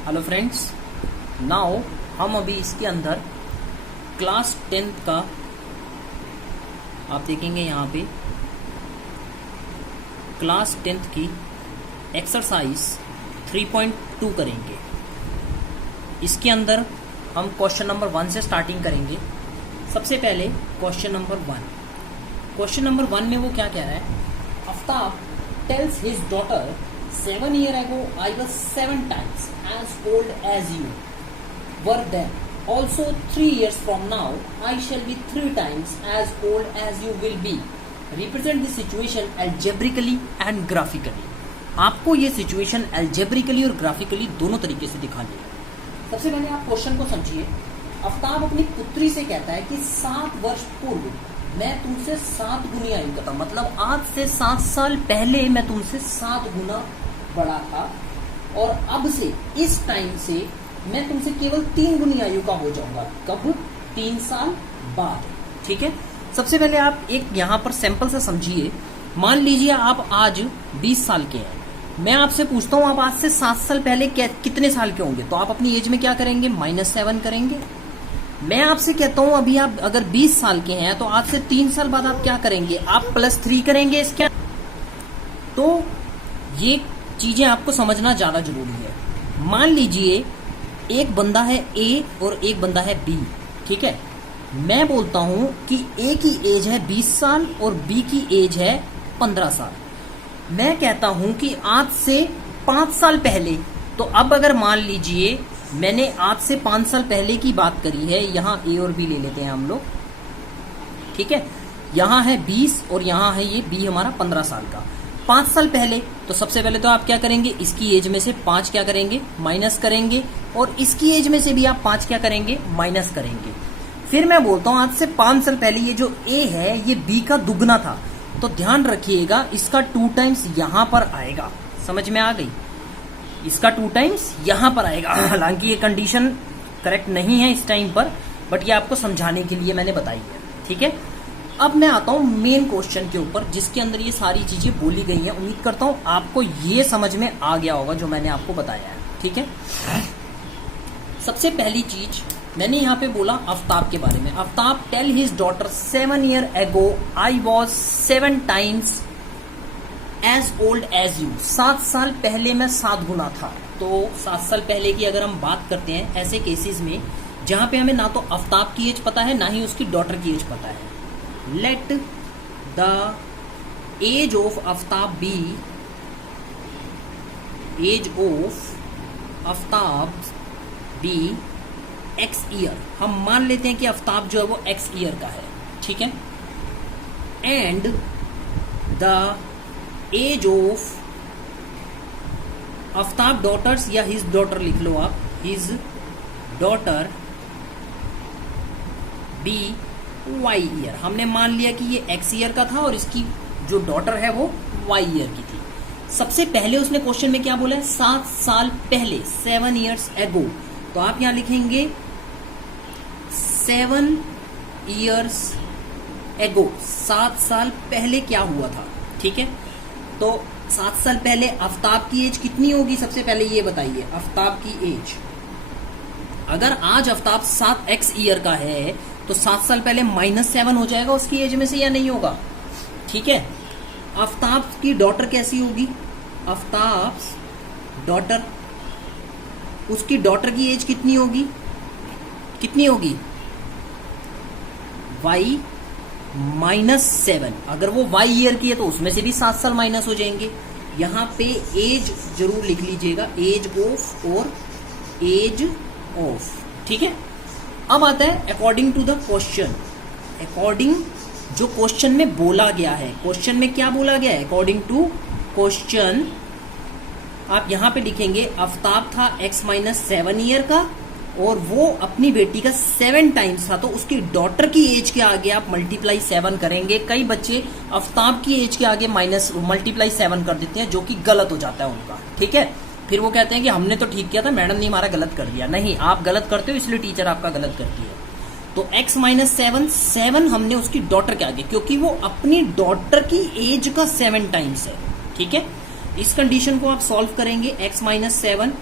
Hello friends, now हम अभी इसके अंदर क्लास 10th का आप देखेंगे यहाँ पे क्लास 10th की एक्सरसाइज 3.2 करेंगे। इसके अंदर हम क्वेश्चन नंबर 1 से स्टार्टिंग करेंगे। सबसे पहले क्वेश्चन नंबर 1 में वो क्या कह रहा है? Aftab tales his daughter 7 years ago I was 7 times as old as you were then. Also 3 years from now I shall be 3 times as old as you will be. Represent the situation algebraically and graphically. आपको ये situation algebraically और graphically दोनों तरीके से दिखानी है। सबसे पहले आप क्वेश्चन को समझिए। आफ्ताब अपनी पुत्री से कहता है कि 7 वर्ष पूर्व मैं तुमसे 7 गुनी आयु का था, मतलब आज से 7 साल पहले मैं तुमसे 7 गुना बड़ा था और अब से इस टाइम से मैं तुमसे केवल 3 गुनी आयु का हो जाऊंगा। कब? 3 साल बाद। ठीक है, सबसे पहले आप एक यहाँ पर सैंपल से समझिए। मान लीजिए आप आज 20 साल के हैं, मैं आपसे पूछता हूँ आप आज से 7 साल पहले कितने साल के होंगे? तो आप अपनी एज में क्या करेंगे? -7 करेंगे। मैं आपसे कहता हूँ अभी आप अगर 20 साल के हैं तो आज से 3 साल बाद आप क्या करेंगे? आप +3 करेंगे इसके। तो ये चीजें आपको समझना ज्यादा जरूरी है। मान लीजिए एक बंदा है ए और एक बंदा है बी। ठीक है, मैं बोलता हूं कि ए की एज है 20 साल और बी की एज है 15 साल। मैं कहता हूं कि आज से 5 साल पहले, तो अब अगर मान लीजिए मैंने आज से 5 साल पहले की बात करी है, यहां ए और बी ले लेते हैं हम लोग। ठीक है, यहां है 20 और यहां है ये बी हमारा 15 साल का। 5 साल पहले, तो सबसे पहले तो आप क्या करेंगे? इसकी एज में से 5 क्या करेंगे? माइनस करेंगे। और इसकी एज में से भी आप 5 क्या करेंगे? माइनस करेंगे। फिर मैं बोलता हूं आज से 5 साल पहले ये जो ए है ये बी का दुगना था, तो ध्यान रखिएगा इसका 2 टाइम्स यहां पर आएगा। समझ में आ गई? इसका 2 टाइम्स यहां पर आएगा। हालांकि ये कंडीशन करेक्ट नहीं है इस टाइम पर, बट ये आपको समझाने के लिए मैंने बताई है। ठीक है, अब मैं आता हूं मेन क्वेश्चन के ऊपर, जिसके अंदर ये सारी चीजें बोली गई हैं। उम्मीद करता हूं आपको ये समझ में आ गया होगा जो मैंने आपको बताया है। ठीक है, सबसे पहली चीज मैंने यहाँ पे बोला आफ्ताब के बारे में। Aftab tell his daughter 7 years ago I was 7 times as old as you. 7 साल पहले मैं 7 गुना था। तो 7 साल पहले की अगर हम बात करते हैं ऐसे केसेस में जहां पे हमें ना तो आफ्ताब की एज पता है ना ही उसकी डॉटर की एज पता है। Let the age of Aftab be X year। हम मान लेते हैं कि आफ्ताब जो है वो X ईयर का है। ठीक है, and the age of Aftab daughters, या हिज डॉटर लिख लो आप, his daughter be Y year. हमने मान लिया कि ये X ईयर का था और इसकी जो डॉटर है वो Y ईयर की थी। सबसे पहले उसने क्वेश्चन में क्या बोला है? 7 साल पहले, 7 years ago। तो आप यहां लिखेंगे 7 years ago, 7 साल पहले क्या हुआ था। ठीक है, तो 7 साल पहले आफ्ताब की एज कितनी होगी? सबसे पहले ये बताइए आफ्ताब की एज। अगर आज आफ्ताब 7X ईयर का है तो 7 साल पहले -7 हो जाएगा उसकी एज में से, या नहीं होगा? ठीक है, आफ्ताब की डॉटर कैसी होगी? आफ्ताब डॉटर, उसकी डॉटर की एज कितनी होगी? कितनी होगी? Y -7। अगर वो Y ईयर की है तो उसमें से भी 7 साल माइनस हो जाएंगे। यहां पे एज जरूर लिख लीजिएगा, एज ऑफ और एज ऑफ। ठीक है, अब आता है according to the question. According जो क्वेश्चन में बोला गया है, क्वेश्चन में क्या बोला गया है? अकॉर्डिंग टू क्वेश्चन आप यहां पे लिखेंगे आफ्ताब था X -7 ईयर का और वो अपनी बेटी का 7 टाइम्स था, तो उसकी डॉटर की एज के आगे आप मल्टीप्लाई 7 करेंगे। कई बच्चे आफ्ताब की एज के आगे मल्टीप्लाई 7 कर देते हैं, जो कि गलत हो जाता है उनका। ठीक है, फिर वो कहते हैं कि हमने तो ठीक किया था, मैडम ने हमारा गलत कर दिया। नहीं, आप गलत करते हो इसलिए टीचर आपका गलत करती है। तो X -7, 7 हमने उसकी डॉटर के आगे, क्योंकि वो अपनी डॉटर की एज का 7 टाइम्स है। ठीक है, इस कंडीशन को आप सॉल्व करेंगे। X -7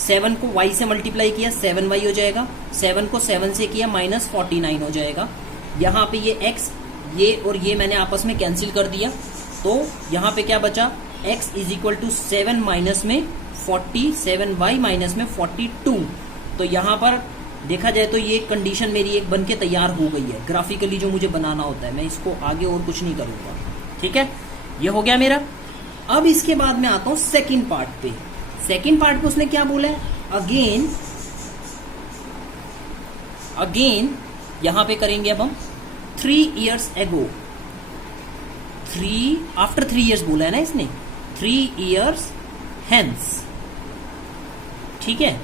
7 को y से मल्टीप्लाई किया 7y हो जाएगा, 7 को 7 से किया -49 हो जाएगा। यहाँ पे ये x ये और ये मैंने आपस में कैंसिल कर दिया, तो यहाँ पे क्या बचा, x is equal to 7 minus में 40, 7y माइनस में 42। तो यहाँ पर देखा जाए तो ये कंडीशन मेरी एक बन के तैयार हो गई है ग्राफिकली, जो मुझे बनाना होता है। मैं इसको आगे और कुछ नहीं करूंगा, ठीक है, ये हो गया मेरा। अब इसके बाद मैं आता हूं सेकंड पार्ट पे। सेकंड पार्ट पे उसने क्या बोला है, अगेन यहां पे करेंगे अब हम 3 years ago, आफ्टर 3 years बोला है ना इसने, 3 years hence, ठीक है।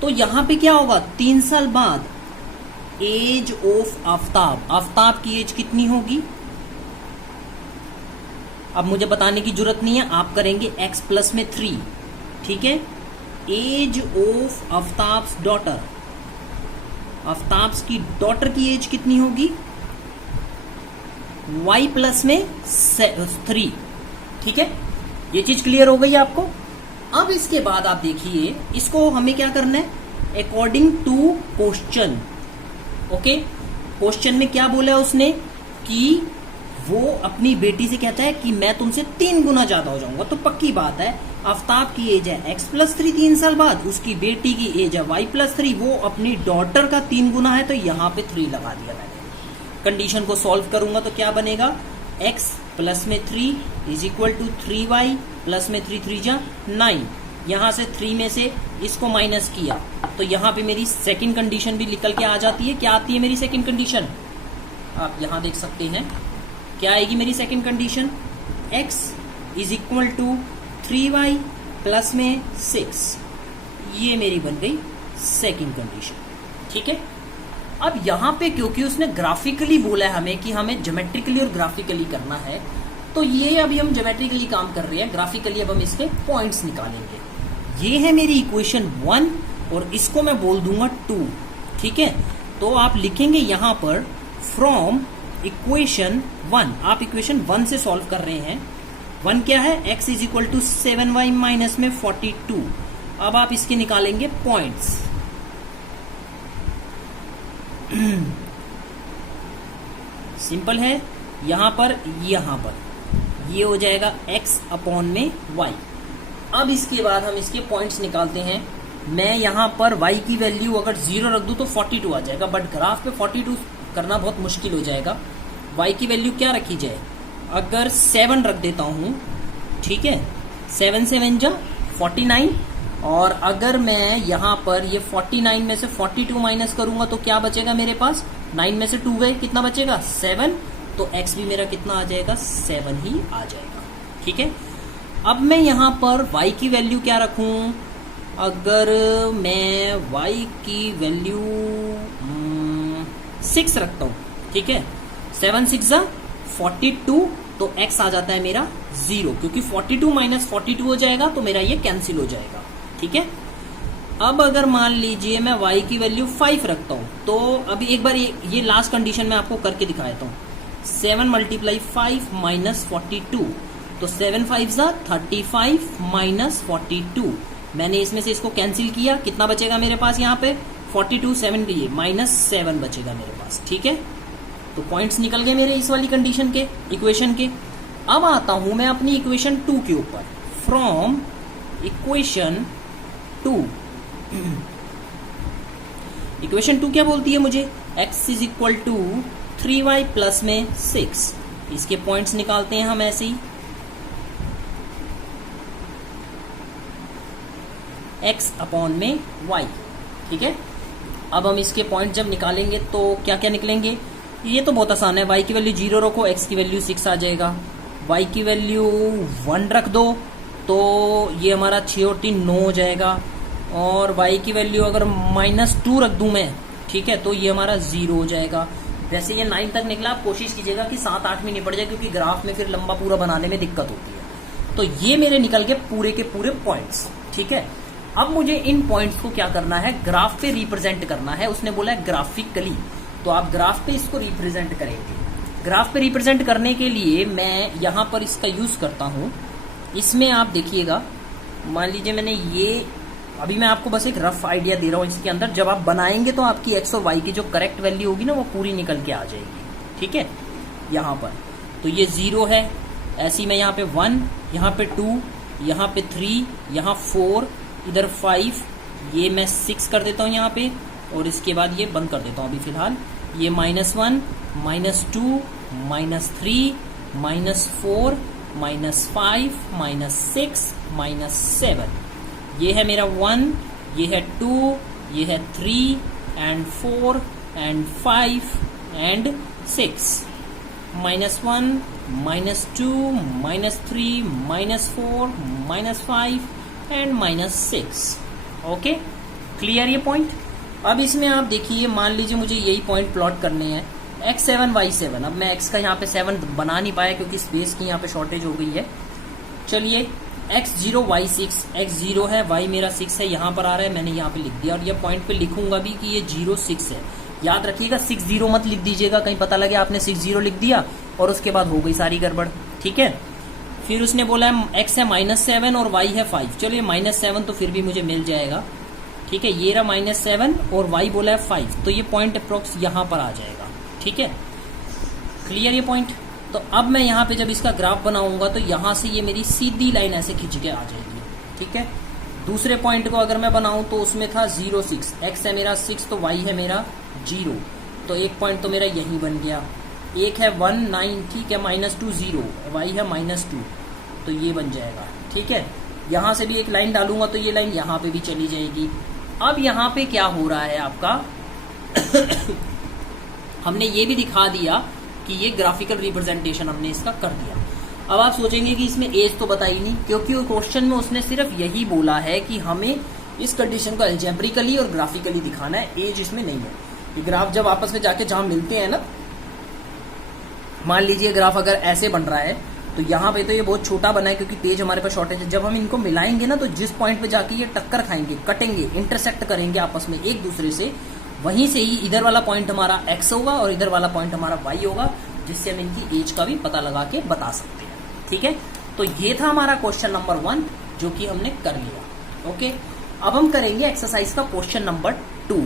तो यहां पे क्या होगा, 3 साल बाद एज ऑफ आफ्ताब, आफ्ताब की एज कितनी होगी, अब मुझे बताने की जरूरत नहीं है, आप करेंगे x प्लस में 3, ठीक है। Age of Aftab's daughter, Aftab's की डॉटर की एज कितनी होगी, y प्लस में 3, ठीक है। ये चीज क्लियर हो गई आपको। अब इसके बाद आप देखिए, इसको हमें क्या करना है, according to question, okay. Question में क्या बोला है उसने कि वो अपनी बेटी से कहता है कि मैं तुमसे 3 गुना ज्यादा हो जाऊंगा। तो पक्की बात है, आफ्ताब की एज है x प्लस 3 3 साल बाद, उसकी बेटी की एज है y प्लस 3, वो अपनी डॉटर का 3 गुना है, तो यहाँ पे 3 लगा दिया मैंने। कंडीशन को सॉल्व करूंगा तो क्या बनेगा, x प्लस में 3 is equal to 3y plus में 3 3 जा 9। यहां से 3 में से इसको माइनस किया तो यहाँ पे मेरी सेकंड कंडीशन भी निकल के आ जाती है। क्या आती है मेरी सेकंड कंडीशन, आप यहां देख सकते हैं क्या आएगी मेरी second condition, x is equal to 3y plus में 6। ये मेरी बन गई सेकंड कंडीशन, ठीक है। अब यहाँ पे क्योंकि उसने ग्राफिकली बोला है हमें कि हमें ज्योमेट्रिकली और ग्राफिकली करना है, तो ये अभी हम ज्योमेट्रिकली काम कर रहे हैं, ग्राफिकली अब हम इसके पॉइंट्स निकालेंगे। ये है मेरी इक्वेशन 1 और इसको मैं बोल दूंगा 2, ठीक है। तो आप लिखेंगे यहाँ पर फ्रॉम इक्वेशन 1, आप इक्वेशन 1 से सॉल्व कर रहे हैं। 1 क्या है, x is equal to 7y minus में 42। अब आप इसके निकालेंगे पॉइंट्स। सिंपल है, यहां पर ये हो जाएगा x अपॉन में y। अब इसके बाद हम इसके पॉइंट्स निकालते हैं। मैं यहां पर y की वैल्यू अगर 0 रख दूं तो 42 आ जाएगा, बट ग्राफ पे 42 करना बहुत मुश्किल हो जाएगा। y की वैल्यू क्या रखी जाए, अगर 7 रख देता हूं, ठीक है, 7 7 जा 49, और अगर मैं यहां पर ये 49 में से 42 माइनस करूंगा तो क्या बचेगा मेरे पास, 9 में से 2 गए, कितना बचेगा 7, तो x भी मेरा कितना आ जाएगा 7 ही आ जाएगा, ठीक है। अब मैं यहां पर y की वैल्यू क्या रखूं, अगर मैं y की वैल्यू 6 रखता हूं, ठीक है, 7 6 जा 42, तो x आ जाता है मेरा 0, क्योंकि 42 माइनस 42 हो जाएगा तो मेरा ये कैंसिल हो जाएगा, ठीक है। अब अगर मान लीजिए मैं y की वैल्यू 5 रखता हूं, तो अभी एक बार ये लास्ट कंडीशन मैं आपको करके दिखाता हूं। 7 मल्टीप्लाई 5 माइनस 42, तो 7 5 जा 35 माइनस 42। मैंने इसमें से इसको कैंसिल किया, कितना बचेगा मेरे पास यहाँ पे 42, 7 गई माइनस 7 बचेगा मेरे पास, ठीक है। तो पॉइंट्स निकल गए मेरे इस वाली कंडीशन के, इक्वेशन के। अब आता हूं मैं अपनी इक्वेशन 2 के ऊपर। फ्रॉम इक्वेशन 2, इक्वेशन 2 क्या बोलती है मुझे, x is equal to 3y plus में 6। इसके पॉइंट्स निकालते हैं हम ऐसे ही, x अपॉन में y, ठीक है। अब हम इसके पॉइंट जब निकालेंगे तो क्या क्या निकलेंगे, ये तो बहुत आसान है। y की वैल्यू 0 रखो, x की वैल्यू 6 आ जाएगा। y की वैल्यू 1 रख दो तो ये हमारा 6 और 3 9 हो जाएगा। और y की वैल्यू अगर -2 रख दूं मैं, ठीक है, तो ये हमारा 0 हो जाएगा। वैसे ये 9 तक निकला, आप कोशिश कीजिएगा कि 7 8 में निपट जाए, क्योंकि ग्राफ में फिर लंबा पूरा बनाने में दिक्कत होती है। तो ये मेरे निकल गए पूरे के पूरे पॉइंट्स, ठीक है। अब मुझे इन पॉइंट्स को क्या करना है, ग्राफ पे रिप्रेजेंट करना है। उसने बोला है ग्राफिकली, तो आप ग्राफ पे इसको रिप्रेजेंट करेंगे। ग्राफ पे रिप्रेजेंट करने के लिए मैं यहाँ पर इसका यूज करता हूँ। इसमें आप देखिएगा, मान लीजिए मैंने ये अभी मैं आपको बस एक रफ आइडिया दे रहा हूँ इसके अंदर, जब आप बनाएंगे तो आपकी एक्स और वाई की जो करेक्ट वैल्यू होगी ना वो पूरी निकल के आ जाएगी। ठीक है, यहाँ पर तो ये 0 है, ऐसी में यहाँ पे 1, यहाँ पे 2, यहाँ पे 3, यहाँ 4, इधर 5, ये मैं 6 कर देता हूँ यहाँ पे, और इसके बाद ये बंद कर देता हूँ अभी फिलहाल। ये -1, -2, -3, -4, -5, -6, -7, ये है मेरा 1, ये है 2, ये है 3 and 4 and 5 and 6, -1, -2, -3, -4, -5 and -6। Okay, clear ये पॉइंट। अब इसमें आप देखिए, मान लीजिए मुझे यही पॉइंट प्लॉट करने हैं, x7 y7। अब मैं x का यहाँ पे 7 बना नहीं पाया क्योंकि स्पेस की यहाँ पे शॉर्टेज हो गई है। चलिए x0 y6, x0 है, y मेरा 6 है, यहाँ पर आ रहा है, मैंने यहाँ पे लिख दिया, और ये पॉइंट पे लिखूंगा भी कि ये 0 6 है। याद रखिएगा 6 0 मत लिख दीजिएगा, कहीं पता लगे आपने 6 0 लिख दिया और उसके बाद हो गई सारी गड़बड़। ठीक है, फिर उसने बोला है x है -7 और y है 5। चलिए -7 तो फिर भी मुझे मिल जाएगा। ठीक है, ये रहा -7 और y बोला है 5, तो ये पॉइंट अप्रोक्स यहाँ पर आ जाएगा। ठीक है, क्लियर ये पॉइंट। तो अब मैं यहाँ पे जब इसका ग्राफ बनाऊंगा तो यहाँ से ये मेरी सीधी लाइन ऐसे खींच के आ जाएगी। ठीक है, दूसरे पॉइंट को अगर मैं बनाऊं तो उसमें था 0 6, x है मेरा 6 तो y है मेरा 0, तो एक पॉइंट तो मेरा यही बन गया। एक है 1 9, ठीक है, -2 0, y है -2, तो ये बन जाएगा। ठीक है, यहाँ से भी एक लाइन डालूंगा तो ये लाइन यहाँ पे भी चली जाएगी। अब यहाँ पे क्या हो रहा है आपका हमने ये भी दिखा दिया कि ये ग्राफिकल रिप्रेजेंटेशन हमने इसका कर दिया। अब आप सोचेंगे कि इसमें एज तो बताई नहीं, क्योंकि वो क्वेश्चन में उसने सिर्फ यही बोला है कि हमें इस कंडीशन को अलजेब्रिकली और ग्राफिकली दिखाना है, एज इसमें नहीं है। ये ग्राफ जब आपस में जाके जहां मिलते हैं ना, मान लीजिए ग्राफ अगर ऐसे बन रहा है तो यहाँ पे तो ये बहुत छोटा बना है क्योंकि पेज हमारे पास शॉर्टेज है। जब हम इनको मिलाएंगे ना तो जिस पॉइंट पे जाके ये टक्कर खाएंगे, कटेंगे, इंटरसेक्ट करेंगे आपस में एक दूसरे से, वहीं से ही इधर वाला पॉइंट हमारा x होगा और इधर वाला पॉइंट हमारा y होगा, जिससे हम इनकी एज का भी पता लगा के बता सकते हैं। ठीक है, तो ये था हमारा क्वेश्चन नंबर 1 जो कि हमने कर लिया। ओके, अब हम करेंगे एक्सरसाइज का क्वेश्चन नंबर 2।